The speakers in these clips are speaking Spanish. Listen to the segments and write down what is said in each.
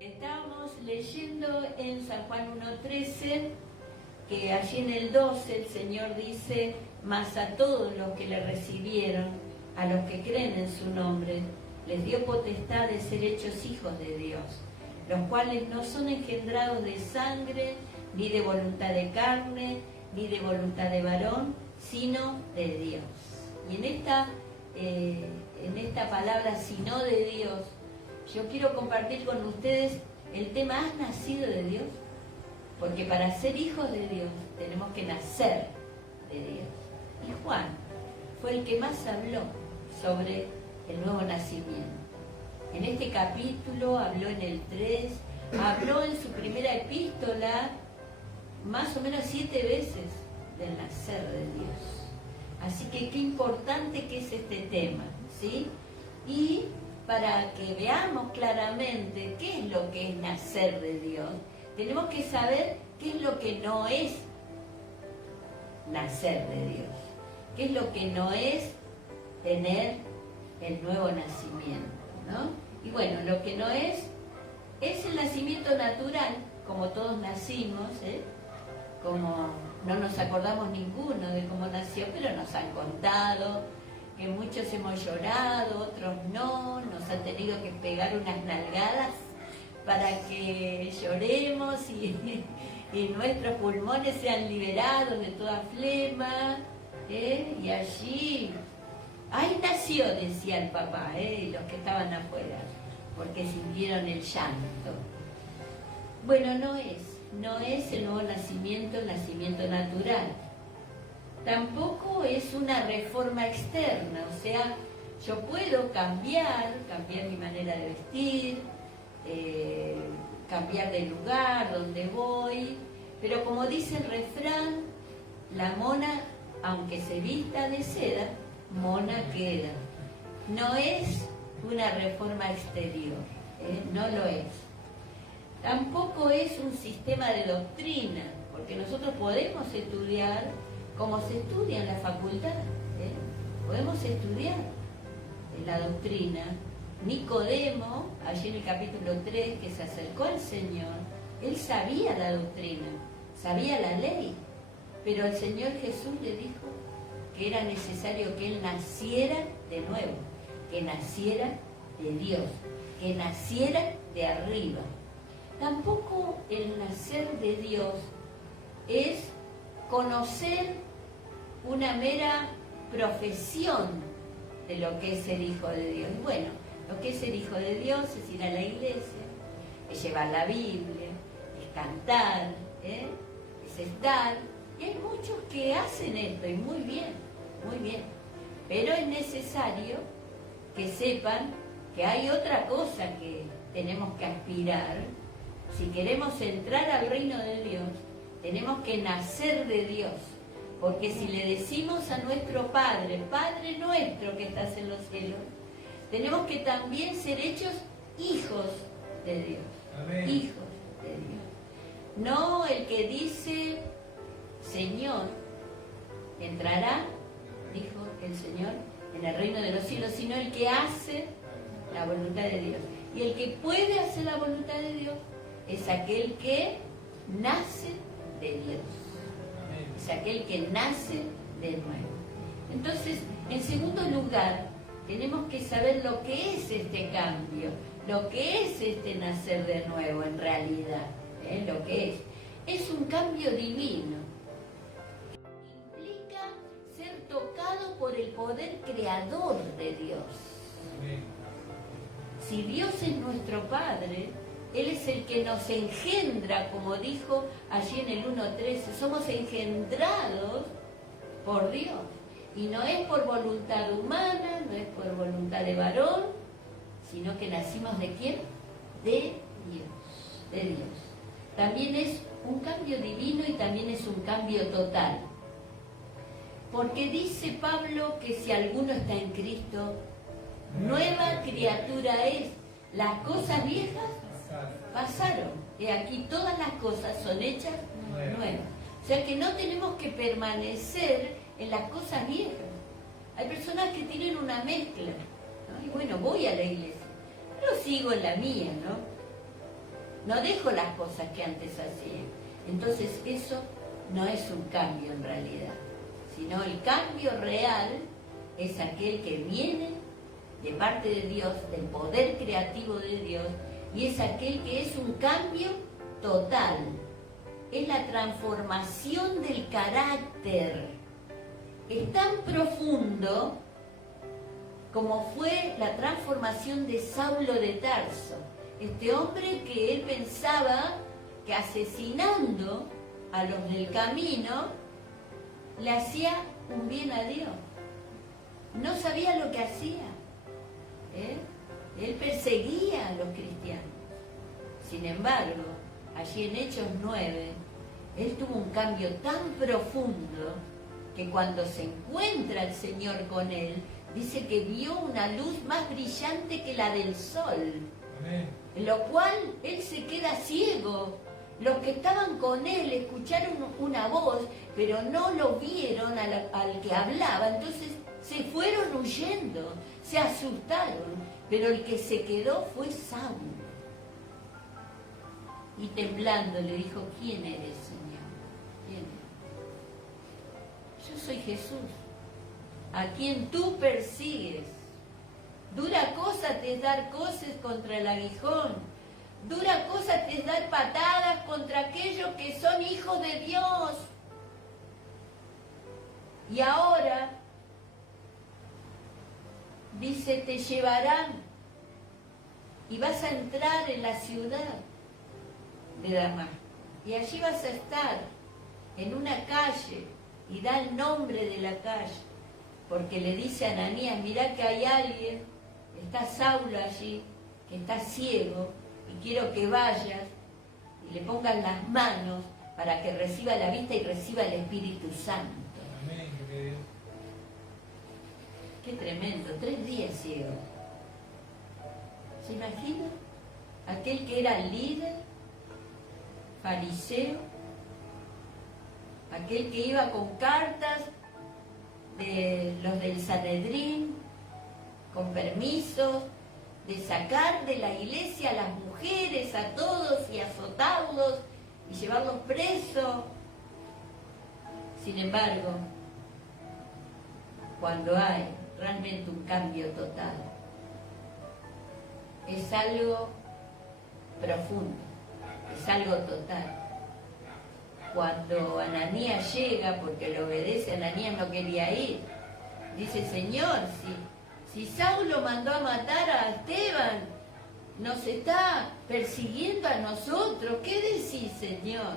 Estábamos leyendo en San Juan 1:13 que allí en el 12 el Señor dice: mas a todos los que le recibieron, a los que creen en su nombre, les dio potestad de ser hechos hijos de Dios, los cuales no son engendrados de sangre, ni de voluntad de carne, ni de voluntad de varón, sino de Dios. Y en esta palabra sino de Dios, yo quiero compartir con ustedes el tema: ¿has nacido de Dios? Porque para ser hijos de Dios tenemos que nacer de Dios. Y Juan fue el que más habló sobre el nuevo nacimiento. En este capítulo habló en el 3, habló en su primera epístola más o menos 7 veces del nacer de Dios. Así que qué importante que es este tema, ¿sí? Y para que veamos claramente qué es lo que es nacer de Dios, tenemos que saber qué es lo que no es nacer de Dios, qué es lo que no es tener el nuevo nacimiento, ¿no? Y bueno, lo que no es el nacimiento natural, como todos nacimos, como no nos acordamos ninguno de cómo nació, pero nos han contado que muchos hemos llorado, otros no, nos han tenido que pegar unas nalgadas para que lloremos y nuestros pulmones sean liberados de toda flema, y allí, ahí nació, decía el papá, los que estaban afuera, porque sintieron el llanto. Bueno, no es el nuevo nacimiento, el nacimiento natural. Tampoco es una reforma externa, o sea, yo puedo cambiar mi manera de vestir, cambiar de lugar donde voy, pero como dice el refrán, la mona, aunque se vista de seda, mona queda. No es una reforma exterior, no lo es. Tampoco es un sistema de doctrina, porque nosotros podemos estudiar como se estudia en la facultad, podemos estudiar la doctrina. Nicodemo, allí en el capítulo 3, que se acercó al Señor, él sabía la doctrina, sabía la ley, pero el Señor Jesús le dijo que era necesario que él naciera de nuevo, que naciera de Dios, que naciera de arriba. Tampoco el nacer de Dios es conocer una mera profesión de lo que es ser hijo de Dios. Bueno, lo que es ser hijo de Dios es ir a la iglesia, es llevar la Biblia, es cantar, es estar. Y hay muchos que hacen esto, y muy bien, muy bien. Pero es necesario que sepan que hay otra cosa que tenemos que aspirar. Si queremos entrar al reino de Dios, tenemos que nacer de Dios. Porque si le decimos a nuestro Padre, Padre nuestro que estás en los cielos, tenemos que también ser hechos hijos de Dios. Amén. Hijos de Dios. No el que dice, Señor, entrará, dijo el Señor, en el reino de los cielos, sino el que hace la voluntad de Dios. Y el que puede hacer la voluntad de Dios es aquel que nace de Dios. Es aquel que nace de nuevo. Entonces, en segundo lugar, tenemos que saber lo que es este cambio, lo que es este nacer de nuevo en realidad, lo que es. Es un cambio divino. Implica ser tocado por el poder creador de Dios. Si Dios es nuestro Padre, Él es el que nos engendra, como dijo allí en el 1:13, somos engendrados por Dios. Y no es por voluntad humana, no es por voluntad de varón, sino que nacimos ¿de quién? De Dios, de Dios. También es un cambio divino y también es un cambio total. Porque dice Pablo que si alguno está en Cristo, nueva criatura es. Las cosas viejas pasaron, y aquí todas las cosas son hechas nuevas. O sea que no tenemos que permanecer en las cosas viejas. Hay personas que tienen una mezcla, ¿no? Y bueno, voy a la iglesia, pero sigo en la mía, ¿no? no dejo las cosas que antes hacía. Entonces eso no es un cambio en realidad, sino el cambio real es aquel que viene de parte de Dios, del poder creativo de Dios, y es aquel que es un cambio total. Es la transformación del carácter. Es tan profundo como fue la transformación de Saulo de Tarso. Este hombre que él pensaba que asesinando a los del camino le hacía un bien a Dios. No sabía lo que hacía. Él perseguía a los cristianos. Sin embargo, allí en Hechos 9, él tuvo un cambio tan profundo que cuando se encuentra el Señor con él, dice que vio una luz más brillante que la del sol. Amén. En lo cual él se queda ciego. Los que estaban con él escucharon una voz, pero no lo vieron al que hablaba, entonces se fueron huyendo, se asustaron, pero el que se quedó fue Saulo. Y temblando le dijo: ¿quién eres, Señor? ¿Quién eres? Yo soy Jesús, a quien tú persigues. Dura cosa te es dar coces contra el aguijón, dura cosa te es dar patadas contra aquellos que son hijos de Dios. Y ahora, dice, te llevarán y vas a entrar en la ciudad de Damasco. Y allí vas a estar en una calle, y da el nombre de la calle, porque le dice a Ananías: mirá que hay alguien, está Saulo allí, que está ciego, y quiero que vayas y le pongas las manos para que reciba la vista y reciba el Espíritu Santo. Amén. Qué tremendo, 3 días ciego. ¿Se imagina? Aquel que era líder, fariseo, aquel que iba con cartas de los del Sanedrín, con permisos de sacar de la iglesia a las mujeres, a todos, y azotarlos y llevarlos presos. Sin embargo, cuando hay realmente un cambio total, es algo profundo, es algo total. Cuando Ananías llega, porque le obedece, Ananías no quería ir, dice: Señor, si Saulo mandó a matar a Esteban, nos está persiguiendo a nosotros, ¿qué decís, Señor?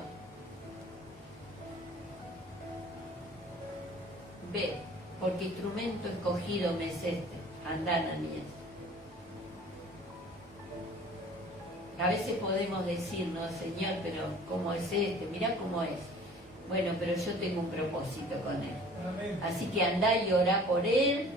Ve, porque instrumento escogido me es este. Andá, Ananías. A veces podemos decir: no, Señor, pero ¿cómo es este? Mirá cómo es. Bueno, pero yo tengo un propósito con él. Amén. Así que andá y orá por él.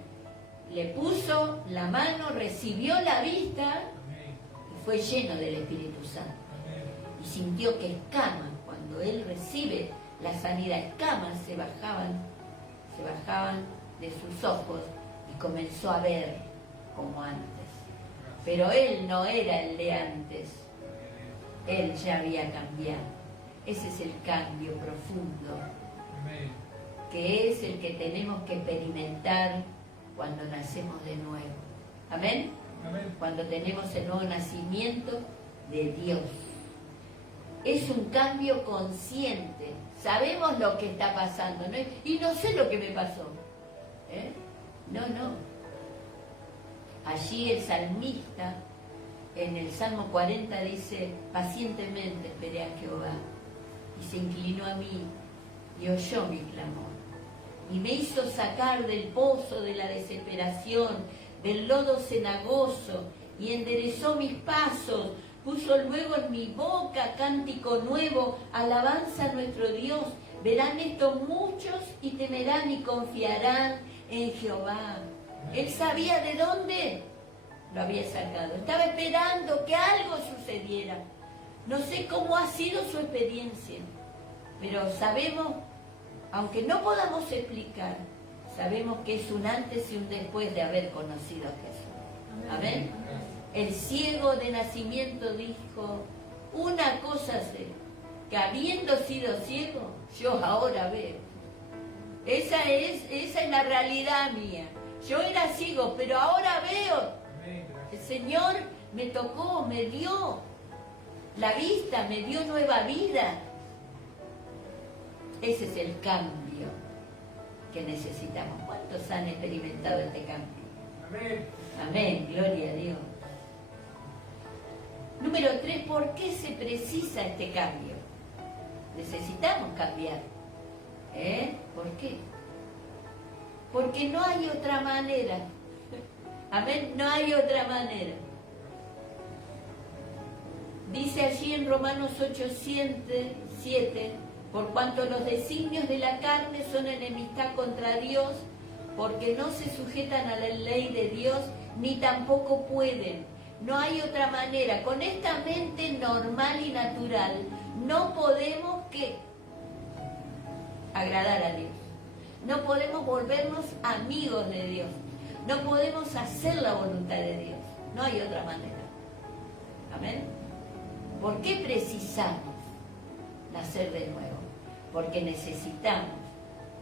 Le puso la mano, recibió la vista. Amén. Y fue lleno del Espíritu Santo. Amén. Y sintió que escamas, cuando él recibe la sanidad, escamas se bajaban de sus ojos y comenzó a ver como antes. Pero él no era el de antes, él ya había cambiado. Ese es el cambio profundo, que es el que tenemos que experimentar cuando nacemos de nuevo. ¿Amén? Amén. Cuando tenemos el nuevo nacimiento de Dios. Es un cambio consciente. Sabemos lo que está pasando, ¿no? Y no sé lo que me pasó. No. Allí el salmista, en el Salmo 40, dice: pacientemente esperé a Jehová, y se inclinó a mí, y oyó mi clamor, y me hizo sacar del pozo de la desesperación, del lodo cenagoso, y enderezó mis pasos, puso luego en mi boca cántico nuevo, alabanza a nuestro Dios. Verán esto muchos y temerán y confiarán en Jehová. Él sabía de dónde lo había sacado. Estaba esperando que algo sucediera. No sé cómo ha sido su experiencia, pero sabemos, aunque no podamos explicar, sabemos que es un antes y un después de haber conocido a Jesús. Amén. El ciego de nacimiento dijo: una cosa sé, que habiendo sido ciego, yo ahora veo. Esa es la realidad mía. Yo era ciego, pero ahora veo. El Señor me tocó, me dio la vista, me dio nueva vida. Ese es el cambio que necesitamos. ¿Cuántos han experimentado este cambio? Amén. Amén, gloria a Dios. Número 3, ¿por qué se precisa este cambio? Necesitamos cambiar. ¿Por qué? Porque no hay otra manera. Amén, no hay otra manera. Dice allí en Romanos 8:7, por cuanto los designios de la carne son enemistad contra Dios, porque no se sujetan a la ley de Dios, ni tampoco pueden. No hay otra manera. Con esta mente normal y natural no podemos ¿qué? Agradar a Dios. No podemos volvernos amigos de Dios. No podemos hacer la voluntad de Dios. No hay otra manera. Amén. ¿Por qué precisamos nacer de nuevo? Porque necesitamos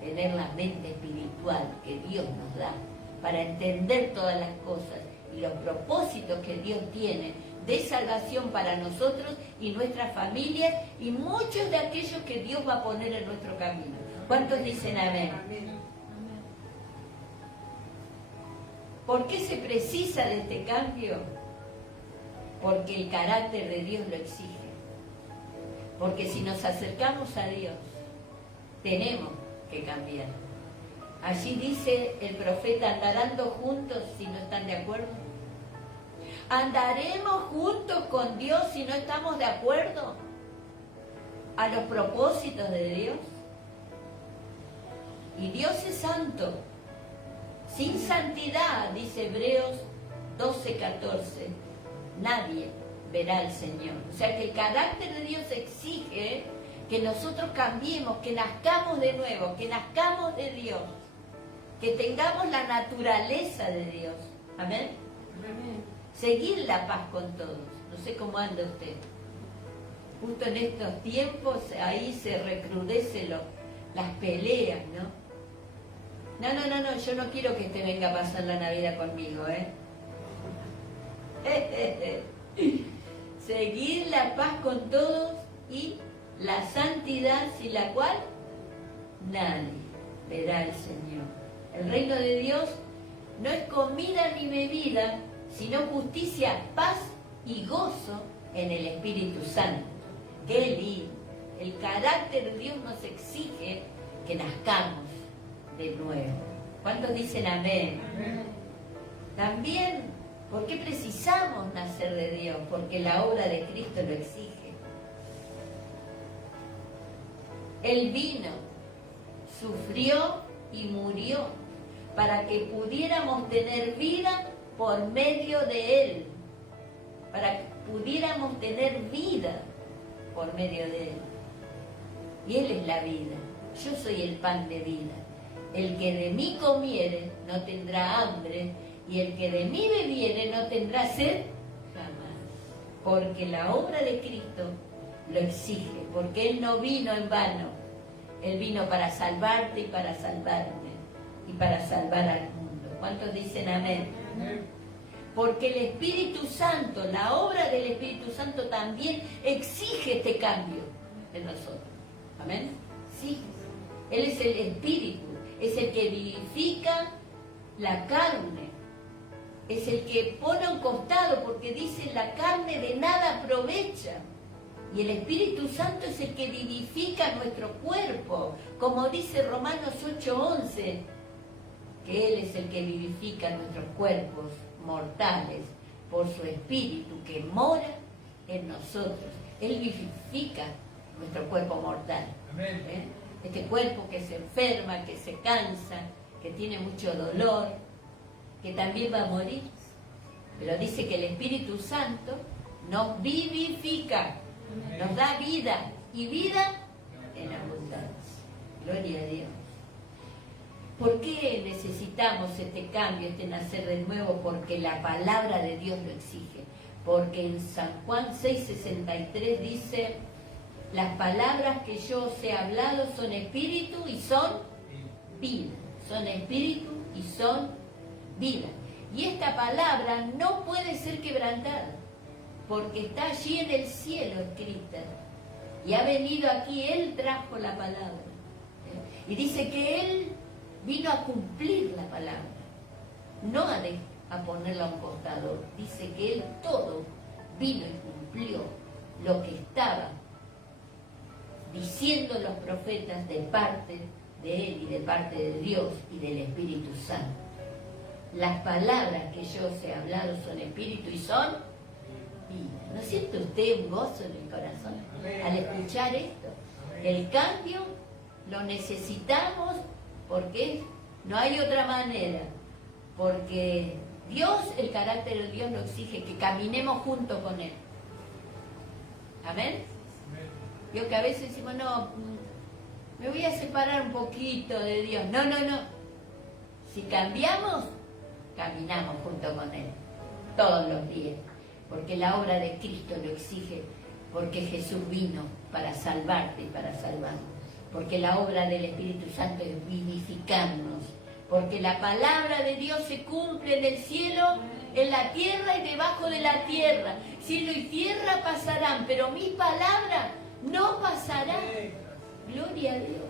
tener la mente espiritual que Dios nos da para entender todas las cosas y los propósitos que Dios tiene de salvación para nosotros y nuestras familias y muchos de aquellos que Dios va a poner en nuestro camino. ¿Cuántos dicen amén? ¿Por qué se precisa de este cambio? Porque el carácter de Dios lo exige. Porque si nos acercamos a Dios, tenemos que cambiar. Allí dice el profeta, ¿andarán juntos si no están de acuerdo? ¿Andaremos juntos con Dios si no estamos de acuerdo a los propósitos de Dios? Y Dios es santo. Sin santidad, dice Hebreos 12:14, nadie verá al Señor. O sea que el carácter de Dios exige que nosotros cambiemos, que nazcamos de nuevo, que nazcamos de Dios, que tengamos la naturaleza de Dios. Amén. Amén. Seguir la paz con todos. No sé cómo anda usted. Justo en estos tiempos ahí se recrudecen las peleas, ¿no? No, yo no quiero que usted venga a pasar la Navidad conmigo, Seguir la paz con todos y la santidad sin la cual nadie verá al Señor. El reino de Dios no es comida ni bebida, sino justicia, paz y gozo en el Espíritu Santo. ¡Qué lindo! El carácter de Dios nos exige que nazcamos de nuevo. ¿Cuántos dicen amén? Amén. También, ¿por qué precisamos nacer de Dios? Porque la obra de Cristo lo exige. Él vino, sufrió y murió para que pudiéramos tener vida por medio de Él. Para que pudiéramos tener vida por medio de Él. Y Él es la vida. Yo soy el pan de vida. El que de mí comiere no tendrá hambre, y el que de mí bebiere no tendrá sed jamás. Porque la obra de Cristo lo exige, porque Él no vino en vano. Él vino para salvarte y para salvarme, y para salvar al mundo. ¿Cuántos dicen amén? Amén. Porque el Espíritu Santo, la obra del Espíritu Santo también exige este cambio en nosotros. Amén. Sí, Él es el Espíritu, es el que vivifica la carne, es el que pone a un costado, porque dice la carne de nada aprovecha. Y el Espíritu Santo es el que vivifica nuestro cuerpo, como dice Romanos 8:11, que Él es el que vivifica nuestros cuerpos mortales por su Espíritu que mora en nosotros. Él vivifica nuestro cuerpo mortal. Amén. Este cuerpo que se enferma, que se cansa, que tiene mucho dolor, que también va a morir. Pero dice que el Espíritu Santo nos vivifica, nos da vida, y vida en abundancia. Gloria a Dios. ¿Por qué necesitamos este cambio, este nacer de nuevo? Porque la palabra de Dios lo exige. porque en San Juan 6:63 dice: las palabras que yo os he hablado son espíritu y son vida. Son espíritu y son vida. Y esta palabra no puede ser quebrantada, porque está allí en el cielo escrita. Y ha venido aquí, Él trajo la palabra. Y dice que Él vino a cumplir la palabra, no a ponerla a un costado. Dice que Él todo vino y cumplió lo que estaba diciendo los profetas de parte de Él y de parte de Dios y del Espíritu Santo. Las palabras que yo os he hablado son espíritu y son vida. ¿No siente usted un gozo en el corazón al escuchar esto? El cambio lo necesitamos porque no hay otra manera. Porque Dios, el carácter de Dios lo exige, que caminemos juntos con Él. ¿Amén? Yo que a veces decimos, no, me voy a separar un poquito de Dios. No, no, no. Si cambiamos, caminamos junto con Él, todos los días. Porque la obra de Cristo lo exige, porque Jesús vino para salvarte y para salvarnos. Porque la obra del Espíritu Santo es vivificarnos. Porque la palabra de Dios se cumple en el cielo, en la tierra y debajo de la tierra. Cielo y tierra pasarán, pero mi palabra no pasará. Gloria a Dios.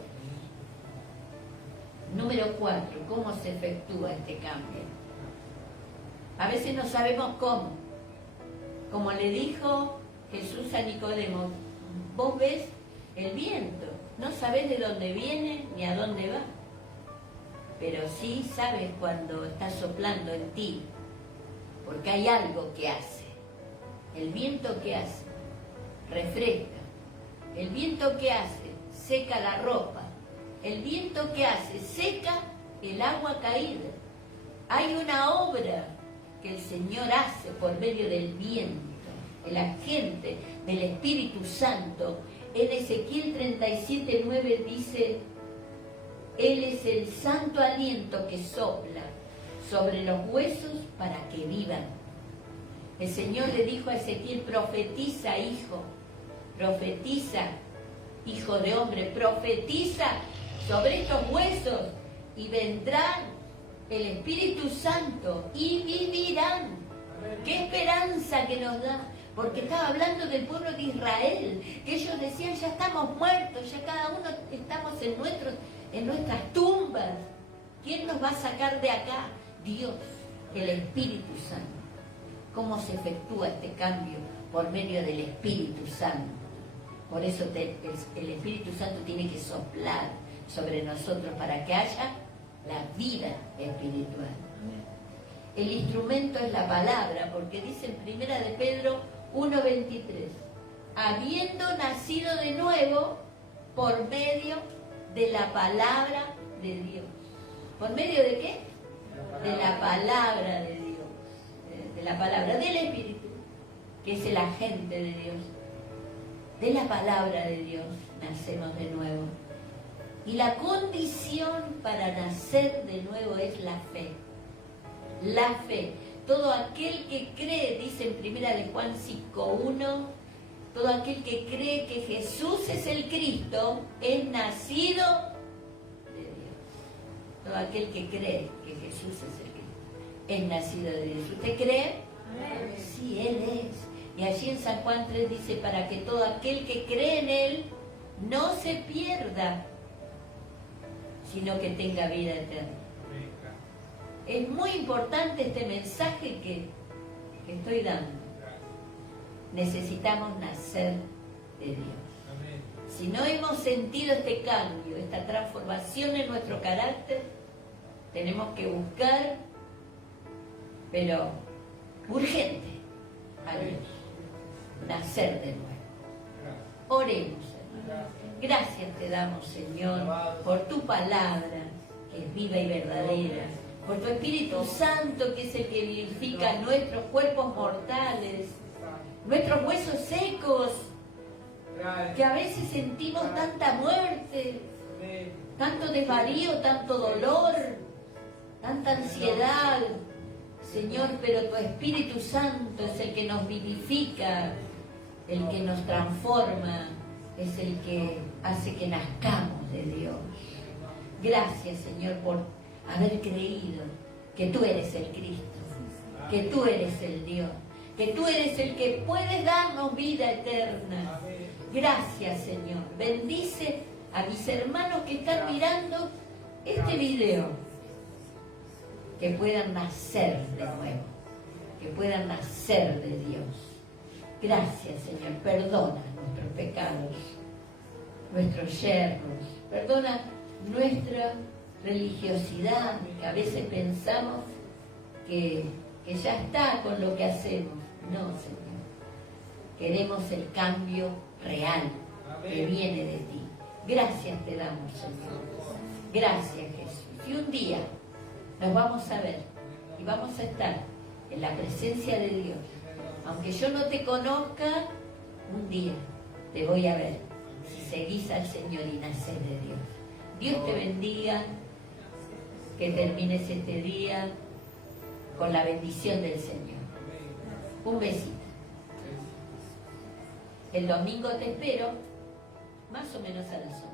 Número 4. ¿Cómo se efectúa este cambio? A veces no sabemos cómo. Como le dijo Jesús a Nicodemo, vos ves el viento, no sabés de dónde viene ni a dónde va. Pero sí sabes cuando está soplando en ti, porque hay algo que hace. El viento que hace, refresca. El viento que hace, seca la ropa. El viento que hace, seca el agua caída. Hay una obra que el Señor hace por medio del viento, el agente del Espíritu Santo. En Ezequiel 37:9 dice: Él es el santo aliento que sopla sobre los huesos para que vivan. El Señor le dijo a Ezequiel: profetiza, hijo, profetiza, hijo de hombre, profetiza sobre estos huesos y vendrán el Espíritu Santo y vivirán. ¡Qué esperanza que nos da! Porque estaba hablando del pueblo de Israel, que ellos decían: ya estamos muertos, ya cada uno estamos en nuestras tumbas. ¿Quién nos va a sacar de acá? Dios, el Espíritu Santo. ¿Cómo se efectúa este cambio? Por medio del Espíritu Santo. Por eso el Espíritu Santo tiene que soplar sobre nosotros para que haya la vida espiritual. El instrumento es la palabra, porque dice en 1 de Pedro 1:23, habiendo nacido de nuevo por medio de la palabra de Dios. ¿Por medio de qué? De la palabra de Dios, de la palabra del Espíritu, que es el agente de Dios. De la palabra de Dios nacemos de nuevo. Y la condición para nacer de nuevo es la fe. La fe. Todo aquel que cree, dice en 1 de Juan 5:1, todo aquel que cree que Jesús es el Cristo es nacido de Dios. Todo aquel que cree que Jesús es el Cristo es nacido de Dios. ¿Usted cree? Amén. Sí, Él es. Y allí en San Juan 3 dice: para que todo aquel que cree en Él no se pierda, sino que tenga vida eterna. Es muy importante este mensaje que estoy dando. Necesitamos nacer de Dios. Si no hemos sentido este cambio, esta transformación en nuestro carácter, tenemos que buscar, pero urgente, a Dios. Nacer de nuevo. Oremos, hermano. Gracias te damos, Señor, por tu palabra, que es viva y verdadera, por tu Espíritu Santo, que es el que vivifica nuestros cuerpos mortales, nuestros huesos secos, que a veces sentimos tanta muerte, tanto desvarío, tanto dolor, tanta ansiedad. Señor, pero tu Espíritu Santo es el que nos vivifica, el que nos transforma, es el que hace que nazcamos de Dios. Gracias, Señor, por haber creído que tú eres el Cristo, que tú eres el Dios, que tú eres el que puede darnos vida eterna. Gracias, Señor. Bendice a mis hermanos que están mirando este video, que puedan nacer de nuevo, que puedan nacer de Dios. Gracias, Señor. Perdona nuestros pecados, nuestros yerros, perdona nuestra religiosidad, que a veces pensamos que ya está con lo que hacemos. No, Señor. Queremos el cambio real que viene de ti. Gracias te damos, Señor. Gracias, Jesús. Y un día nos vamos a ver y vamos a estar en la presencia de Dios. Aunque yo no te conozca, un día te voy a ver si seguís al Señor y nacés de Dios. Dios te bendiga, que termines este día con la bendición del Señor. Un besito. El domingo te espero, más o menos a las 11.